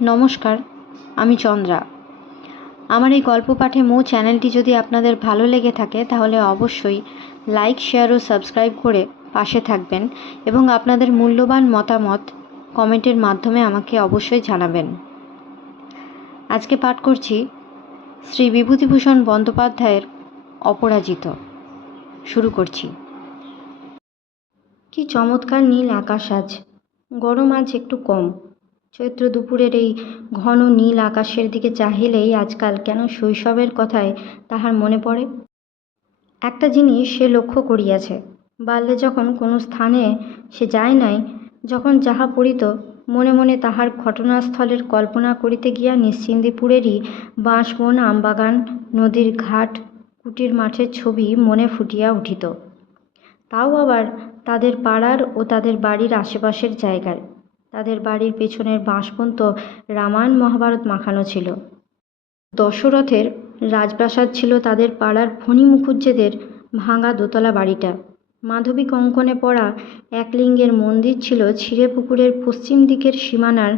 নমস্কার, আমি চন্দ্রা। আমার এই গল্প পাঠে মো চ্যানেলটি যদি আপনাদের ভালো লেগে থাকে, তাহলে অবশ্যই লাইক, শেয়ার ও সাবস্ক্রাইব করে পাশে থাকবেন এবং আপনাদের মূল্যবান মতামত কমেন্টের মাধ্যমে আমাকে অবশ্যই জানাবেন। আজকে পাঠ করছি শ্রী বিভূতিভূষণ বন্দ্যোপাধ্যায়ের অপরাজিত। শুরু করছি। কি চমৎকার নীল আকাশ আজ, গরম আজ একটু কম। চৈত্র দুপুরের এই ঘন নীল আকাশের দিকে চাহিলেই আজকাল কেন শৈশবের কথায় তাহার মনে পড়ে? একটা জিনিস সে লক্ষ্য করিয়াছে, বাল্যে যখন কোনো স্থানে সে যায় নাই, যখন যাহা পড়িত, মনে মনে তাহার ঘটনাস্থলের কল্পনা করিতে গিয়া নিশ্চিন্দিপুরেরই বাঁশবন, আমবাগান, নদীর ঘাট, কুটির মাঠের ছবি মনে ফুটিয়া উঠিত। তাও আবার তাদের পাড়ার ও তাদের বাড়ির আশেপাশের জায়গার তাদের বাড়ির পেছনের বাঁশবন তো রামায়ণ মহাভারত মাখানো ছিল। দশরথের রাজপ্রাসাদ ছিল তাদের পাড়ার ফণি মুখুজ্জেদের ভাঙা দোতলা বাড়িটা। মাধবী কঙ্কনে পড়া একলিঙ্গের মন্দির ছিল ছিঁড়ে পুকুরের পশ্চিম দিকের সীমানার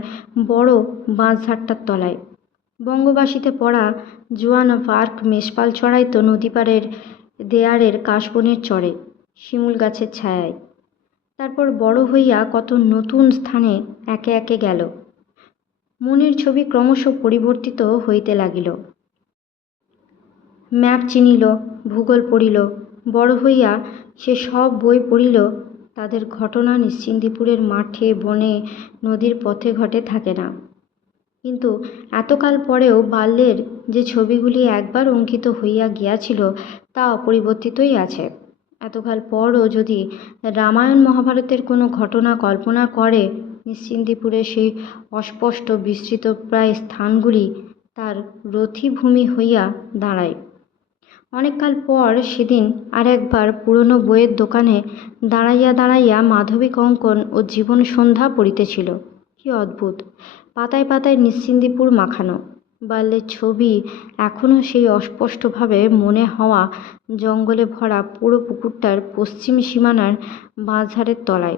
বড় বাঁশঝাটটার তলায়। বঙ্গবাসীতে পড়া জোয়ানা পার্ক মেষপাল চড়াইত নদীপাড়ের দেয়ারের কাশবনের চড়ে শিমুল গাছের ছায়ায়। তারপর বড় হইয়া কত নতুন স্থানে একে একে গেল। মনের ছবি ক্রমশ পরিবর্তিত হইতে লাগিল। ম্যাপ চিনিল, ভূগোল পড়িল, বড় হইয়া সে সব বই পড়িল, তাদের ঘটনা নিশ্চিন্দিপুরের মাঠে, বনে, নদীর পথে ঘটে থাকে না। কিন্তু এতকাল পরেও বাল্যের যে ছবিগুলি একবার অঙ্কিত হইয়া গিয়াছিল, তা অপরিবর্তিতই আছে। এতকাল পরও যদি রামায়ণ মহাভারতের কোনো ঘটনা কল্পনা করে নিশ্চিন্দিপুরের সেই অস্পষ্ট বিস্তৃত প্রায় স্থানগুলি তার রথীভূমি হইয়া দাঁড়ায়। অনেককাল পর সেদিন আর একবার পুরনো বইয়ের দোকানে দাঁড়াইয়া দাঁড়াইয়া মাধবী কঙ্কন ও জীবন সন্ধ্যা পড়িতেছিল। কি অদ্ভুত! পাতায় পাতায় নিশ্চিন্দিপুর মাখানো। বাল্যের ছবি, এখনও সেই অস্পষ্টভাবে মনে হওয়া জঙ্গলে ভরা পুরো পুকুরটার পশ্চিম সীমানার বাঁশঝাড়ের তলায়।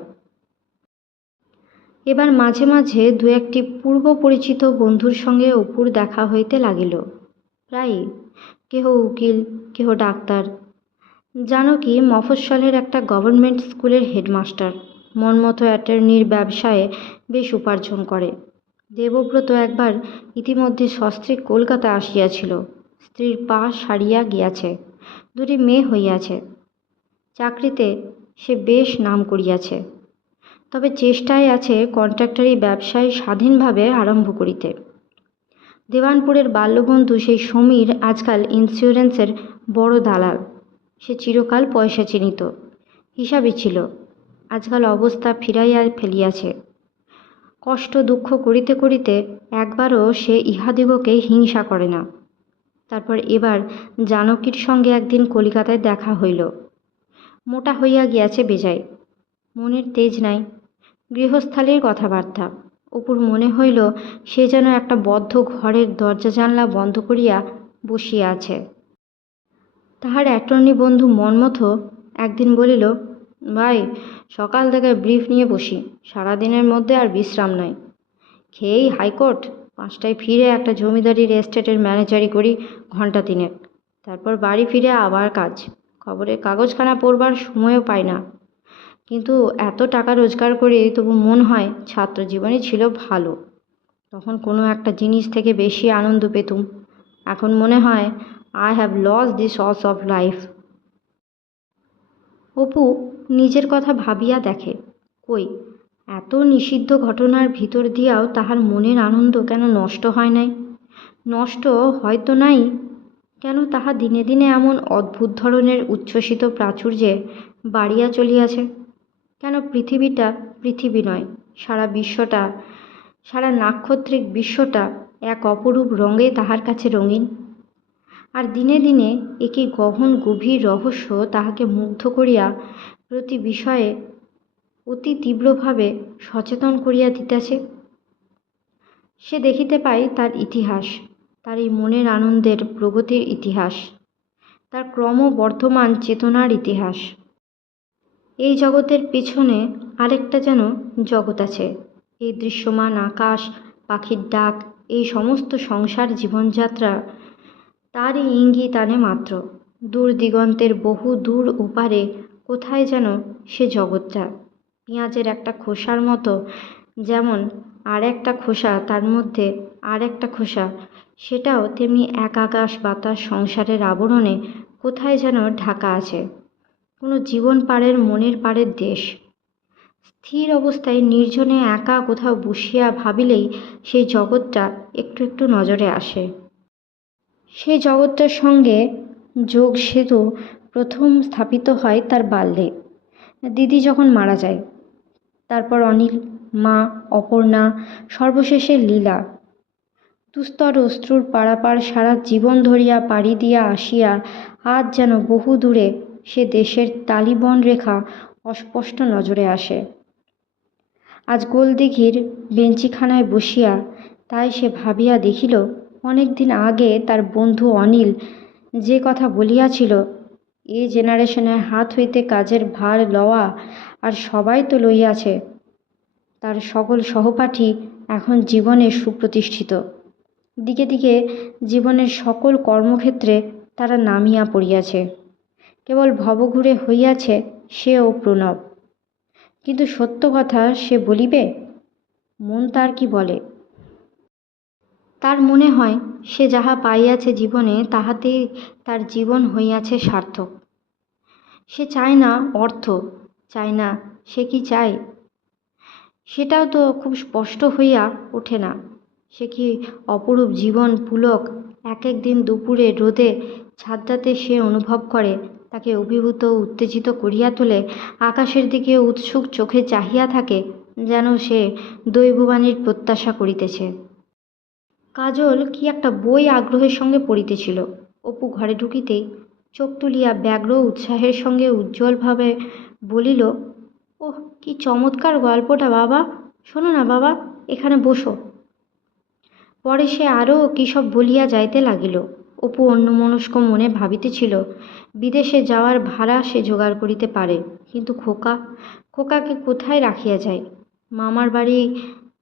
এবার মাঝে মাঝে দু একটি পূর্ব পরিচিত বন্ধুর সঙ্গে অপুর দেখা হইতে লাগিল। প্রায়ই কেহ উকিল, কেহ ডাক্তার জানো কি মফস্বলের একটা গভর্নমেন্ট স্কুলের হেডমাস্টার, মনমতো অ্যাটর্নির ব্যবসায়ে বেশ উপার্জন করে। দেবব্রত একবার ইতিমধ্যে সস্ত্রীক কলকাতা আসিয়াছিল। স্ত্রীর পা সারিয়া গিয়াছে, দুটি মেয়ে হইয়াছে। চাকরিতে সে বেশ নাম করিয়াছে। তবে চেষ্টায় আছে কন্ট্রাক্টরি ব্যবসায় স্বাধীনভাবে আরম্ভ করিতে। দেওয়ানপুরের বাল্যবন্ধু সেই সমীর আজকাল ইন্স্যুরেন্সের বড় দালাল। সে চিরকাল পয়সা চিনিত হিসাবে ছিল। আজকাল অবস্থা ফিরাইয়া ফেলিয়াছে। কষ্ট, দুঃখ করিতে করিতে একবারও সে ইহাদিগকে হিংসা করে না। তারপর এবার জানকীর সঙ্গে একদিন কলিকাতায় দেখা হইল। মোটা হইয়া গিয়াছে বেজায়। মনের তেজ নাই, গৃহস্থালির কথাবার্তা। অপুর মনে হইল সে যেন একটা বদ্ধ ঘরের দরজা জানলা বন্ধ করিয়া বসিয়া আছে। তাহার অ্যাটর্নি বন্ধু মনমথ একদিন বলিল ভাই, সকাল থেকে ব্রিফ নিয়ে বসি। সারাদিনের মধ্যে আর বিশ্রাম নাই। খেয়েই হাইকোর্ট পাঁচটায় ফিরে একটা জমিদারির এস্টেটের ম্যানেজারি করি ঘণ্টা তিনেক। তারপর বাড়ি ফিরে আবার কাজ। খবরের কাগজখানা পড়বার সময়ও পাই না। কিন্তু এত টাকা রোজগার করে তবু মন হয় ছাত্র জীবনই ছিল ভালো। তখন কোনো একটা জিনিস থেকে বেশি আনন্দ পেতুম। এখন মনে হয় I have lost the sauce of life Apu নিজের কথা ভাবিয়া দেখে, কই, এত নিষিদ্ধ ঘটনার ভিতর দিয়াও তাহার মনের আনন্দ কেন নষ্ট হয় নাই? নষ্ট হয়তো নাই, কেন তাহা দিনে দিনে এমন অদ্ভুত ধরনের উচ্ছ্বসিত প্রাচুর্যে বাড়িয়া চলিয়াছে? কেন পৃথিবীটা পৃথিবী নয়, সারা বিশ্বটা, সারা নাক্ষত্রিক বিশ্বটা এক অপরূপ রঙে তাহার কাছে রঙিন? আর দিনে দিনে একই গহন গভীর রহস্য তাহাকে মুগ্ধ করিয়া প্রতি বিষয়ে অতি তীব্রভাবে সচেতন করিয়া দিতেছে। সে দেখিতে পায় তার ইতিহাস, তার এই মনের আনন্দের প্রগতির ইতিহাস, তার ক্রমবর্ধমান চেতনার ইতিহাস। এই জগতের পেছনে আরেকটা যেন জগৎ আছে। এই দৃশ্যমান আকাশ, পাখির ডাক, এই সমস্ত সংসার জীবনযাত্রা, তারই ইঙ্গিত আনে মাত্র। দূর দিগন্তের বহু দূর ওপারে কোথায় যেন সে জগৎটা। পেঁয়াজের একটা খোসার মতো, যেমন আর একটা খোসা তার মধ্যে আর একটা খোসা। সেটাও তেমনি এক আকাশ বাতাস সংসারের আবরণে কোথায় যেন ঢাকা আছে। কোনো জীবন পাড়ের মনের পাড়ের দেশ। স্থির অবস্থায় নির্জনে একা কোথাও বসিয়া ভাবিলেই সেই জগৎটা একটু একটু নজরে আসে। সেই জগৎটার সঙ্গে যোগ সেতু প্রথম স্থাপিত হয় তার বাল্যে। দিদি যখন মারা যায়, তারপর অনিল, মা, অপর্ণা, সর্বশেষে লীলা। দুস্তর অশ্রুর পারাপার সারা জীবন ধরিয়া পাড়ি দিয়া আসিয়া আজ যেন বহু দূরে সে দেশের তালিবন রেখা অস্পষ্ট নজরে আসে। আজ গোলদিঘির বেঞ্চিখানায় বসিয়া তাই সে ভাবিয়া দেখিল অনেক দিন আগে তার বন্ধু অনিল যে কথা বলিয়াছিল এ জেনারেশনের হাত হইতে কাজের ভার লওয়া আর সবাই তো লইয়াছে, তার সকল সহপাঠী এখন জীবনে সুপ্রতিষ্ঠিত। দিকে দিকে জীবনের সকল কর্মক্ষেত্রে তারা নামিয়া পড়িয়াছে। কেবল ভবঘুরে হইয়াছে সেও প্রণব। কিন্তু সত্য কথা সে বলিবে, মন তার কি বলে? তার মনে হয়, সে যাহা পাইয়াছে জীবনে, তাহাতেই তার জীবন হইয়াছে সার্থক। সে চায় না অর্থ, চায় না সে কি চায়? সেটাও তো খুব স্পষ্ট হইয়া ওঠে না। সে কি অপরূপ জীবন পুলক এক এক দিন দুপুরে রোদে ছাদটাতে সে অনুভব করে, তাকে অভিভূত উত্তেজিত করিয়া তোলে, আকাশের দিকে উৎসুক চোখে চাহিয়া থাকে যেন সে দৈববাণীর প্রত্যাশা করিতেছে। কাজল কি একটা বই আগ্রহের সঙ্গে পড়িতেছিল। অপু ঘরে ঢুকিতেই চোখ তুলিয়া ব্যগ্র উৎসাহের সঙ্গে উজ্জ্বলভাবে বলিল, ওহ, কি চমৎকার গল্পটা বাবা। শোনো না বাবা, এখানে বসো পরে সে আরও কী সব বলিয়া যাইতে লাগিল। অপু অন্যমনস্ক মনে ভাবিতেছিল, বিদেশে যাওয়ার ভাড়া সে জোগাড় করিতে পারে, কিন্তু খোকা, খোকাকে কোথায় রাখিয়া যায়? মামার বাড়ি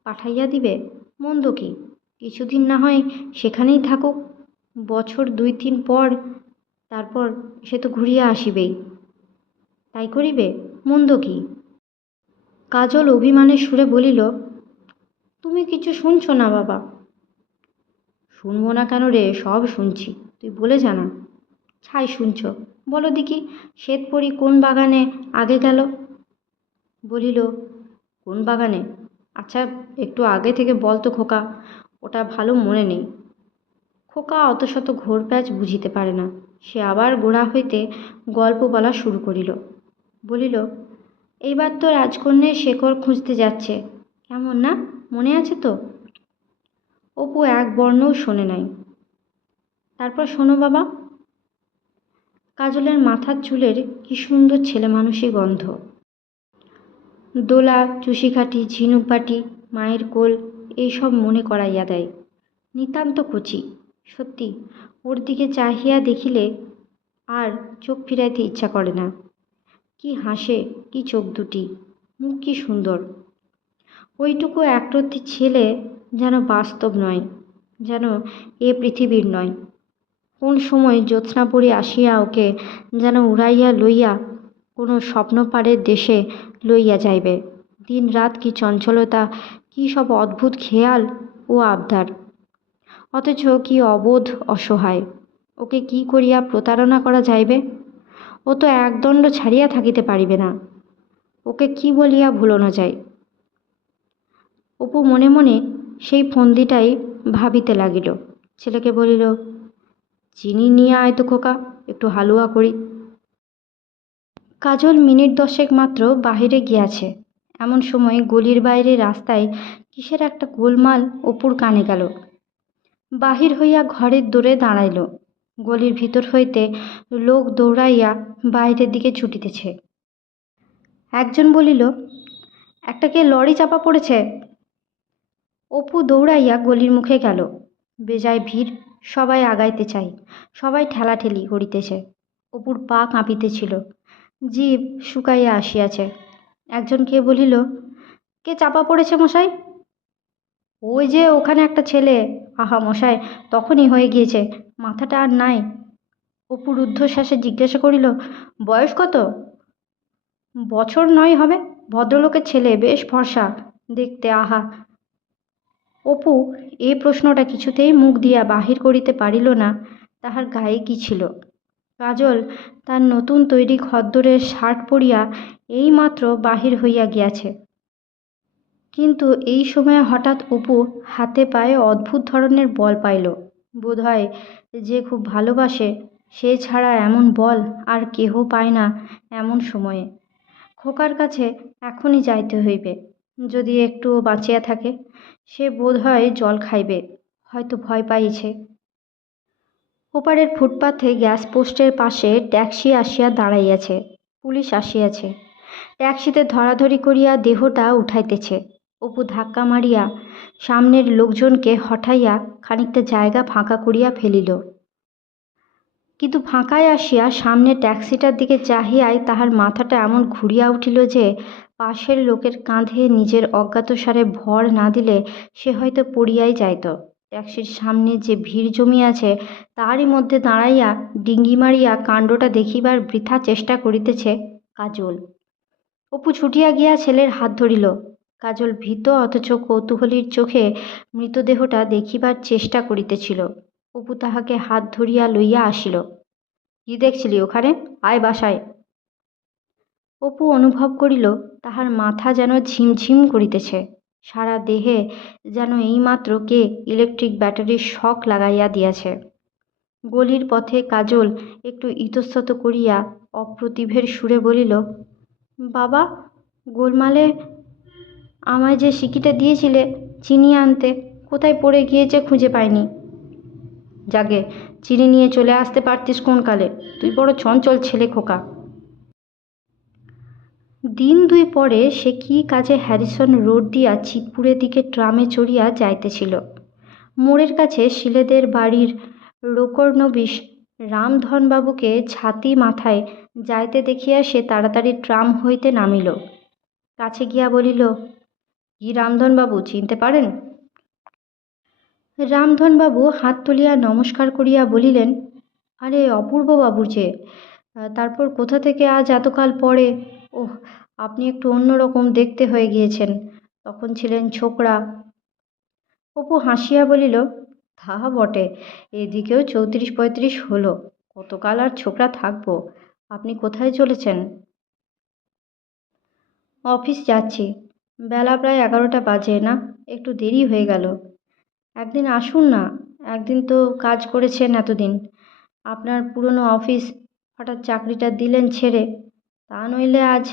পাঠাইয়া দিবে? মন্দ কি? কিছুদিন না হয় সেখানেই থাকুক। বছর দুই তিন পর তারপর সে তো ঘুরিয়া আসিবেই। তাই করিবে? মন্দ কি? কাজল অভিমানের সুরে বলিল, তুমি কিছু শুনছো না বাবা? শুনব না কেন রে? সব শুনছি। তুই বলে জানা। ছাই শুনছ। বলো দেখি, শ্বেতপরি কোন বাগানে আগে গেল? বলিল, কোন বাগানে? আচ্ছা একটু আগে থেকে বল তো খোকা। ওটা ভালো মনে নেই। খোকা অত শত ঘোর প্যাচ বুঝিতে পারে না। সে আবার গোড়া হইতে গল্প বলা শুরু করিল। বলিল, এইবার তো রাজকন্যার শেকড় খুঁজতে যাচ্ছে। কেমন না? মনে আছে তো? অপু এক বর্ণও শোনে নাই। তারপর শোনো বাবা। কাজলের মাথার চুলের কি সুন্দর ছেলে মানুষই গন্ধ। দোলা চুষিকাঠি ঝিনুকবাটি মায়ের কোল, এইসব মনে করাইয়া দেয়। নিতান্ত কচি। সত্যি ওর দিকে চাহিয়া দেখিলে আর চোখ ফিরাইতে ইচ্ছা করে না। কি হাসে, কি চোখ দুটি, মুখ কি সুন্দর। ওইটুকু একরত্তি ছেলে যেন বাস্তব নয়, যেন এ পৃথিবীর নয়। কোন সময় জ্যোৎস্না জ্যোৎস্নাপুরী আসিয়া ওকে যেন উড়াইয়া লইয়া কোনো স্বপ্নপাড়ের দেশে লইয়া যাইবে। দিন রাত কি চঞ্চলতা, কি সব অদ্ভুত খেয়াল ও আবদার। অথচ কি অবোধ অসহায়। ওকে কি করিয়া প্রতারণা করা যাইবে? ও তো একদণ্ড ছাড়িয়া থাকিতে পারিবে না। ওকে কি বলিয়া ভুলানো যায়? অপু মনে মনে সেই ফন্দিটাই ভাবিতে লাগিল। ছেলেকে বলিল, চিনি নিয়ে আয় তো খোকা, একটু হালুয়া করি। কাজল মিনিট দশেক মাত্র বাহিরে গিয়াছে। এমন সময় গলির বাইরে রাস্তায় কিসের একটা গোলমাল অপুর কানে গেল। বাহির হইয়া ঘরের দূরে দাঁড়াইল। গলির ভিতর হইতে লোক দৌড়াইয়া বাইরের দিকে ছুটিতেছে। একজন বলিল, একটা কে লরি চাপা পড়েছে? অপু দৌড়াইয়া গলির মুখে গেল। বেজায় ভিড়, সবাই আগাইতে চাই, সবাই ঠেলাঠেলি করিতেছে। অপুর পা কাঁপিতেছিল। জীব শুকাইয়া আসিয়াছে। একজন কে বলিল, কে চাপা পড়েছে মশাই? ওই যে ওখানে একটা ছেলে। আহা মশাই, তখনই হয়ে গিয়েছে। মাথাটা আর নাই। অপু রুদ্ধশ্বাসে জিজ্ঞাসা করিল, বয়স কত? বছর নয় হবে। ভদ্রলোকের ছেলে, বেশ ফর্সা। দেখতে আহা। অপু এই প্রশ্নটা কিছুতেই মুখ দিয়া বাহির করিতে পারিল না। তাহার গায়ে কি ছিল? কাজল তার নতুন তৈরি খদ্দরের শার্ট পরিয়া এইমাত্র বাহির হইয়া গিয়াছে। কিন্তু এই সময়ে হঠাৎ অপু হাতে পায়ে অদ্ভুত ধরনের বল পাইল। বোধহয় যে খুব ভালোবাসে, সে ছাড়া এমন বল আর কেহ পায় না এমন সময়ে। খোকার কাছে এখনই যাইতে হইবে। যদি একটুও বাঁচিয়া থাকে, সে বোধ হয় জল খাইবে, হয়তো ভয় পাইছে। ওপারের ফুটপাথে গ্যাস পোস্টের পাশে ট্যাক্সি আসিয়া দাঁড়াইয়াছে, পুলিশ আসিয়াছে। ট্যাক্সিতে ধরাধরি করিয়া দেহটা উঠাইতেছে। অপু ধাক্কা মারিয়া সামনের লোকজনকে হঠাইয়া খানিকটা জায়গা ফাঁকা করিয়া ফেলিল। কিন্তু ফাঁকায় আসিয়া সামনে ট্যাক্সিটার দিকে চাহিয়াই তাহার মাথাটা এমন ঘুরিয়া উঠিল যে, পাশের লোকের কাঁধে নিজের অজ্ঞাতসারে ভর না দিলে সে হয়তো পড়িয়াই যাইত। ট্যাক্সির সামনে যে ভিড় জমিয়াছে তারই মধ্যে দাঁড়াইয়া ডিঙ্গি মারিয়া কাণ্ডটা দেখিবার বৃথা চেষ্টা করিতেছে কাজল। অপু ছুটিয়া গিয়া ছেলের হাত ধরিল। কাজল ভীত অথচ কৌতূহলীর চোখে মৃতদেহটা দেখিবার চেষ্টা করিতেছিল। অপু তাহাকে হাত ধরিয়া লইয়া আসিল। কি দেখছিলি ওখানে? আয় বাসায়। অপু অনুভব করিল, তাহার মাথা যেন ঝিমঝিম করিতেছে। সারা দেহে যেন এইমাত্র কে ইলেকট্রিক ব্যাটারির শক লাগাইয়া দিয়াছে। গলির পথে কাজল একটু ইতস্তত করিয়া অপ্রতিভের সুরে বলিল, বাবা, গোলমালে আমায় যে সিকিটা দিয়েছিলে চিনি আনতে, কোথায় পড়ে গিয়েছে খুঁজে পাইনি। যাকে চিনি নিয়ে চলে আসতে পারতিস কোনকালে তুই বড় চঞ্চল ছেলে খোকা। দিন দুই পরে সে কী কাজে হ্যারিসন রোড দিয়া চিতপুরের দিকে ট্রামে চড়িয়া যাইতেছিল। মোড়ের কাছে শিলেদের বাড়ির রোকরনবিশ রামধনবাবুকে ছাতি মাথায় যাইতে দেখিয়া সে তাড়াতাড়ি ট্রাম হইতে নামিল। কাছে গিয়া বলিল কি রামধনবাবু, চিনতে পারেন? রামধনবাবু হাত তুলিয়া নমস্কার করিয়া বলিলেন, আরে অপূর্ববাবু যে তারপর কোথা থেকে আজ এতকাল পরে? ওহ, আপনি একটু অন্যরকম দেখতে হয়ে গিয়েছেন। তখন ছিলেন ছোকরা। অপু হাসিয়া বলিল তাহা বটে, এদিকেও চৌত্রিশ পঁয়ত্রিশ হলো, কতকাল আর ছোকরা থাকব? আপনি কোথায় চলেছেন? অফিস যাচ্ছি। বেলা প্রায় এগারোটা বাজে, না? একটু দেরি হয়ে গেল। একদিন আসুন না, একদিন তো কাজ করেছেন এতদিন। আপনার পুরনো অফিস হঠাৎ চাকরিটা দিলেন ছেড়ে, তা নইলে আজ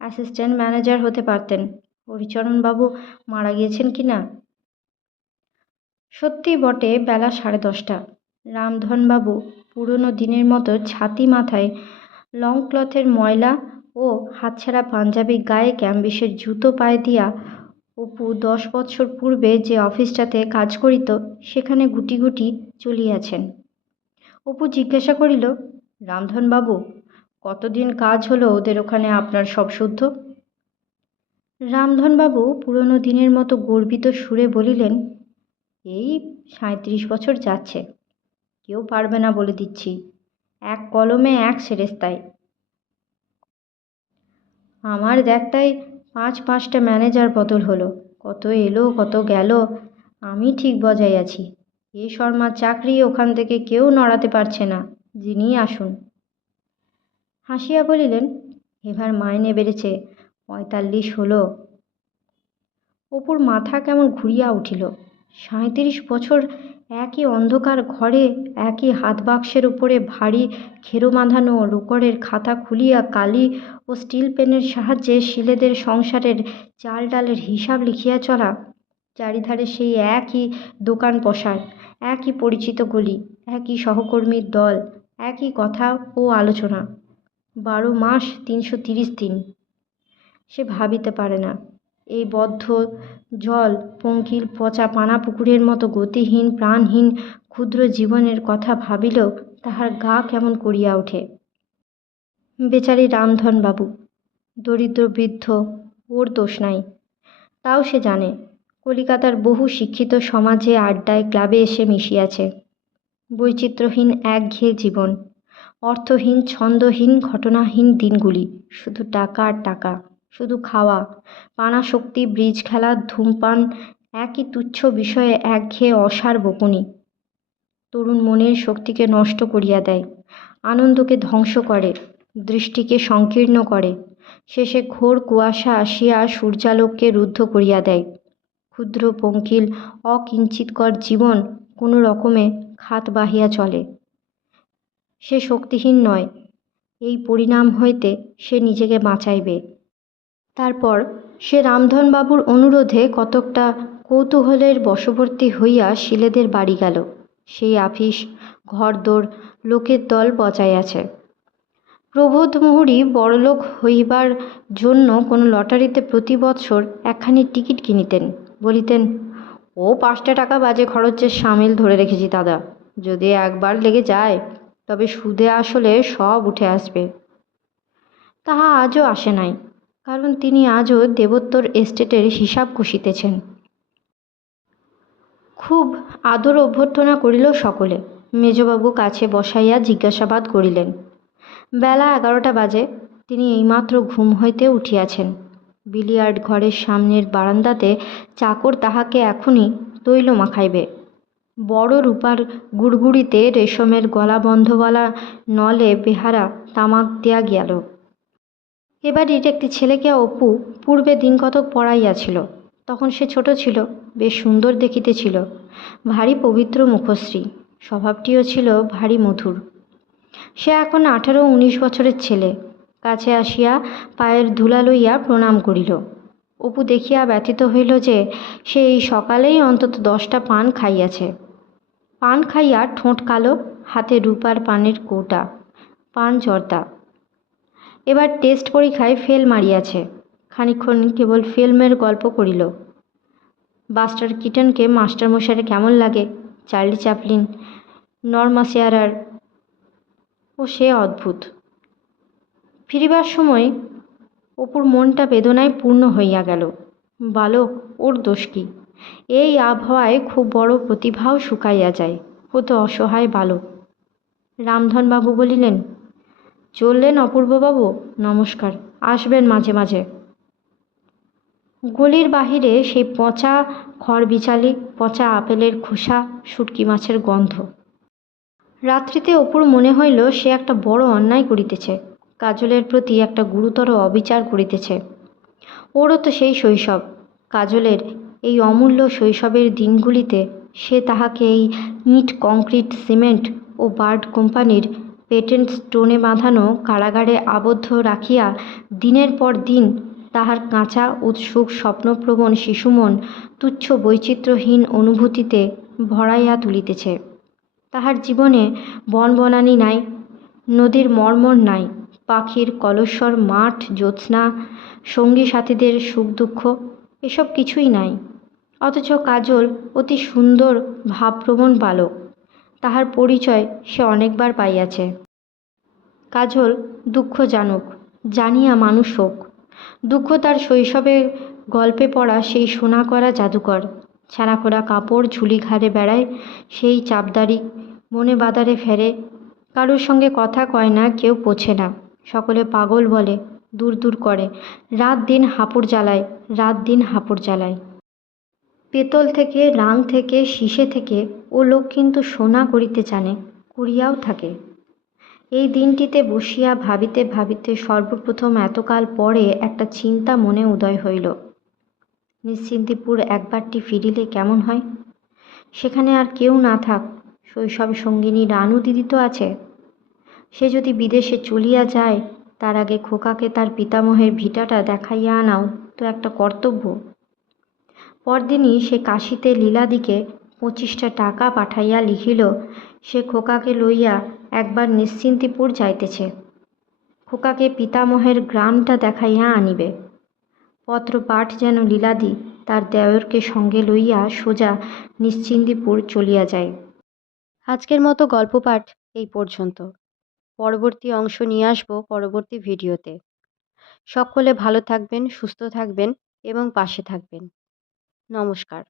অ্যাসিস্ট্যান্ট ম্যানেজার হতে পারতেন। হরিচরণবাবু মারা গিয়েছেন কি না? সত্যি বটে, বেলা সাড়ে দশটা। রামধনবাবু পুরনো দিনের মতো ছাতি মাথায় লং ক্লথের ময়লা ও হাতছাড়া পাঞ্জাবি গায়ে ক্যাম্বিসের জুতো পায়ে দিয়া অপু দশ বছর পূর্বে যে অফিসটাতে কাজ করিত, সেখানে গুটি গুটি চলিয়াছেন। অপু জিজ্ঞাসা করিল, রামধনবাবু, কতদিন কাজ হলো ওদের ওখানে আপনার সব শুদ্ধ? রামধনবাবু পুরনো দিনের মতো গর্বিত সুরে বলিলেন, এই সাঁত্রিশ বছর যাচ্ছে, কেউ পারবে না বলে দিচ্ছি। এক কলমে এক সেরেস্তায় আমার দেখতাই পাঁচ পাঁচটা ম্যানেজার বদল হলো। কত এলো, কত গেল, আমি ঠিক বজায় আছি। এ শর্মার চাকরি ওখান থেকে কেউ নড়াতে পারছে না। যিনি আসুন। হাসিয়া বলিলেন, এবার মাইনে বেড়েছে, পঁয়তাল্লিশ হলো। অপুর মাথা কেমন ঘুরিয়া উঠিল। সাঁত্রিশ বছর একই অন্ধকার ঘরে, একই হাত বাক্সের উপরে ভারী খেরো বাঁধানো রোকরের খাতা খুলিয়া কালি ও স্টিল পেনের সাহায্যে শিলেদের সংসারের চাল ডালের হিসাব লিখিয়া চলা। চারিধারে সেই একই দোকান পসার একই পরিচিত গলি, একই সহকর্মীর দল, একই কথা ও আলোচনা। বারো মাস তিনশো তিরিশ দিন। সে ভাবিতে পারে না। এই বদ্ধ জল পঙ্কিল পচা পানা পুকুরের মতো গতিহীন, প্রাণহীন, ক্ষুদ্র জীবনের কথা ভাবিলেও তাহার গা কেমন করিয়া ওঠে। বেচারি রামধনবাবু, দরিদ্র বৃদ্ধ, ওর দোষ নাই। তাও সে জানে, কলিকাতার বহু শিক্ষিত সমাজে আড্ডায় ক্লাবে এসে মিশিয়াছে। বৈচিত্র্যহীন একঘেয়ে জীবন, অর্থহীন, ছন্দহীন, ঘটনাহীন দিনগুলি, শুধু টাকা আর টাকা। শুধু খাওয়া। পানাশক্তি, ব্রিজ খেলা, ধূমপান একই তুচ্ছ বিষয়ে একঘেয়ে অসার বকুনি। তরুণ মনের শক্তিকে নষ্ট করিয়া দেয়। আনন্দকে ধ্বংস করে, দৃষ্টিকে সংকীর্ণ করে। শেষে ঘোর কুয়াশা আসিয়া সূর্যালোককে রুদ্ধ করিয়া দেয়। ক্ষুদ্র পঙ্কিল অকিঞ্চিৎকর জীবন কোনো রকমে খাত বাহিয়া চলে। সে শক্তিহীন নয়। এই পরিণাম হইতে সে নিজেকে বাঁচাইবে। তারপর সে রামধনবাবুর অনুরোধে কতকটা কৌতূহলের বশবর্তী হইয়া শিলেদের বাড়ি গেল। সেই আফিস, ঘরদোর, লোকের দল বজাইয়াছে প্রবোধ মুহুরী বড়লোক হইবার জন্য কোনো লটারিতে প্রতি বৎসর একখানি টিকিট কিনিতেন। বলিতেন, ও, পাঁচটা টাকা বাজে খরচের সামিল ধরে রেখেছি দাদা। যদি একবার লেগে যায়, তবে সুদে আসলে সব উঠে আসবে। তাহা আজও আসে নাই। কারণ তিনি আজও দেবোত্তর এস্টেটের হিসাব কষিতেছেন খুব আদর অভ্যর্থনা করিল সকলে, মেজবাবু কাছে বসাইয়া জিজ্ঞাসাবাদ করিলেন। বেলা এগারোটা বাজে, তিনি এইমাত্র ঘুম হইতে উঠিয়াছেন। বিলিয়ার্ড ঘরের সামনের বারান্দাতে চাকর তাহাকে এখনই তৈল মাখাইবে বড় রূপার গুড়গুড়িতে রেশমের গলাবন্ধওয়ালা নলে বেহারা তামাক দেয়া গেল। এ বাড়ির একটি ছেলেকে অপু পূর্বে দিন কতক পড়াইয়াছিল, তখন সে ছোট ছিল, বেশ সুন্দর দেখিতে ছিল ভারী পবিত্র মুখশ্রী, স্বভাবটিও ছিল ভারী মধুর। সে এখন আঠারো উনিশ বছরের ছেলে, কাছে আসিয়া পায়ের ধুলা লইয়া প্রণাম করিল। অপু দেখিয়া ব্যথিত হইল যে সে এই সকালেই অন্তত দশটা পান খাইয়াছে। পান খাইয়া ঠোঁট কালো, হাতে রূপার পানের কৌটা, পান জর্দা এবার টেস্ট পরীক্ষায় ফেল মারিয়াছে। খানিক্ষণ কেবল ফিল্মের গল্প করিল। বাস্টার কিটনকে মাস্টারমশাইয়ের কেমন লাগে? চার্লি চ্যাপলিন, নর্মা শেয়ারার ও সে অদ্ভুত। ফিরিবার সময় অপুর মনটা বেদনায় পূর্ণ হইয়া গেল। বালক, ওর দোষ কি? এই আবহাওয়ায় খুব বড় প্রতিভাও শুকাইয়া যায়। ও তো অসহায় বালক। রামধনবাবু বলিলেন চললেন অপূর্ববাবু, নমস্কার, আসবেন মাঝে মাঝে। গলির বাহিরে সেই পচা খড়বিচালি পচা আপেলের খোসা, শুটকি মাছের গন্ধ। রাত্রিতে অপুর মনে হইল সে একটা বড় অন্যায় করিতেছে, কাজলের প্রতি একটা গুরুতর অবিচার করিতেছে। ওরও তো সেই শৈশব, কাজলের এই অমূল্য শৈশবের দিনগুলিতে সে তাহাকে এই ইট কংক্রিট, সিমেন্ট ও বার্ড কোম্পানির পেটেন্ট স্টোনে বাঁধানো কারাগারে আবদ্ধ রাখিয়া দিনের পর দিন তাহার কাঁচা, উৎসুক, স্বপ্নপ্রবণ শিশুমন তুচ্ছ বৈচিত্র্যহীন অনুভূতিতে ভরাইয়া তুলিতেছে। তাহার জীবনে বনবনানী নাই, নদীর মর্মর নাই, পাখির কলস্বর, মাঠ, জ্যোৎস্না, সঙ্গী সাথীদের সুখ দুঃখ, এসব কিছুই নাই। অথচ কাজল অতি সুন্দর, ভাবপ্রবণ বালক। তাহার পরিচয় সে অনেকবার পাইয়াছে। কাজল, দুঃখ জানুক, জানিয়া মানুষ হোক। দুঃখ তার শৈশবে গল্পে পড়া সেই সোনা করা জাদুকর। ছেঁড়াখোড়া কাপড় ঝুলি ঘাড়ে বেড়ায়, সেই চাপদারি মনে বাদারে ফেরে। কারোর সঙ্গে কথা কয় না, কেউ পোছে না। সকলে পাগল বলে, দূর দূর করে। রাত দিন হাঁপুড় জ্বালায়, রাত দিন হাঁপুড় জ্বালায়। পেতল থেকে, রাং থেকে শিশে থেকে ও লোক কিন্তু সোনা করিতে জানে, করিয়াও থাকে। এই দিনটিতে বসিয়া ভাবিতে ভাবিতে সর্বপ্রথম এতকাল পরে একটা চিন্তা মনে উদয় হইল। নিশ্চিন্তিপুর একবারটি ফিরিলে কেমন হয়? সেখানে আর কেউ না থাক, শৈশব সঙ্গিনী রানু দিদি তো আছে। সে যদি বিদেশে চলিয়া যায়, তার আগে খোকাকে তার পিতামহের ভিটাটা দেখাইয়া আনাও তো একটা কর্তব্য। পরদিনই সে কাশিতে লীলাদিকে পঁচিশটা টাকা পাঠাইয়া লিখিল, সে খোকাকে লইয়া একবার নিশ্চিন্তিপুর যাইতেছে। খোকাকে পিতামহের গ্রামটা দেখাইয়া আনিবে। পত্র পাঠ যেন লীলাদি তার দেওরকে সঙ্গে লইয়া সোজা নিশ্চিন্দিপুর চলিয়া যায়। আজকের মতো গল্প পাঠ এই পর্যন্ত। পরবর্তী অংশ নিয়ে আসব পরবর্তী ভিডিওতে। সকলে ভালো থাকবেন, সুস্থ থাকবেন এবং পাশে থাকবেন। নমস্কার।